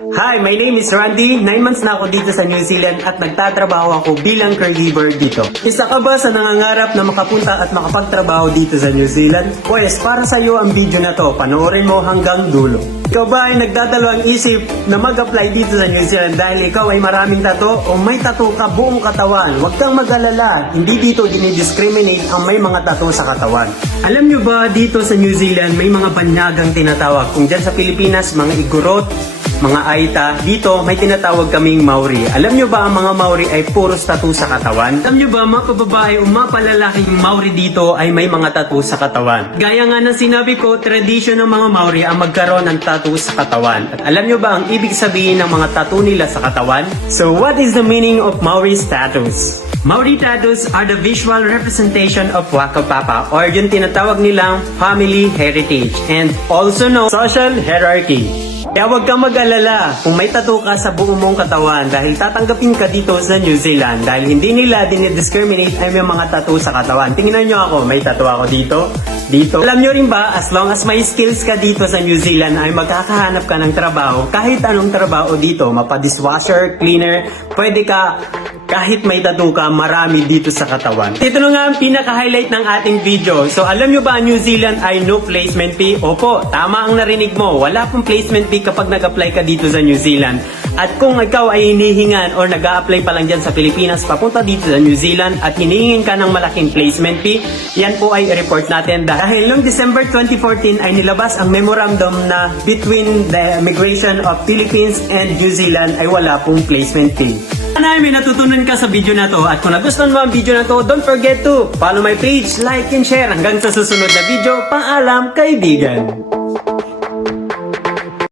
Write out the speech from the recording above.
Hi, my name is Randy. Nine months na ako dito sa New Zealand at nagtatrabaho ako bilang caregiver dito. Isa ka ba sa nangangarap na makapunta at makapagtrabaho dito sa New Zealand? Pwes, para sa iyo ang video na to. Panoorin mo hanggang dulo. Ikaw ba ay nagdadalawang isip na mag-apply dito sa New Zealand dahil ikaw ay maraming tato o may tato ka buong katawan? Huwag kang mag-alala. Hindi dito dinidiscriminate ang may mga tato sa katawan. Alam nyo ba dito sa New Zealand may mga banyagang tinatawag? Kung dyan sa Pilipinas, mga igorot, mga Aita, dito may tinatawag kaming Maori. Alam nyo ba ang mga Maori ay puro tattoo sa katawan? Alam nyo ba mga kababae o mga palalaking Maori dito ay may mga tattoo sa katawan? Gaya nga ng sinabi ko, tradition ng mga Maori ang magkaroon ng tattoo sa katawan. At alam nyo ba ang ibig sabihin ng mga tattoo nila sa katawan? So what is the meaning of Maori tattoos? Maori tattoos are the visual representation of Waka Papa or yung tinatawag nilang family heritage and also known social hierarchy. Kaya huwag kang mag-alala kung may tattoo ka sa buong mong katawan dahil tatanggapin ka dito sa New Zealand dahil hindi nila dinidiscriminate ay may mga tattoo sa katawan. Tingnan nyo ako, may tattoo ako dito, dito. Alam nyo rin ba, as long as may skills ka dito sa New Zealand ay magkakahanap ka ng trabaho, kahit anong trabaho dito, mapa-dishwasher, cleaner, pwede ka kahit may tattoo ka, marami dito sa katawan. Ito na nga ang pinaka-highlight ng ating video. So alam nyo ba New Zealand ay no placement fee? Opo, tama ang narinig mo. Wala pong placement fee kapag nag-apply ka dito sa New Zealand. At kung ikaw ay hinihingan or nag apply pa lang dyan sa Pilipinas, papunta dito sa New Zealand at hinihingin ka ng malaking placement fee, yan po ay report natin. Dahil noong December 2014 ay nilabas ang memorandum na between the migration of Philippines and New Zealand ay wala pong placement fee. Sana ay may natutunan ka sa video na to at kung nagustuhan mo ang video na to, don't forget to follow my page, like and share hanggang sa susunod na video. Paalam, kaibigan!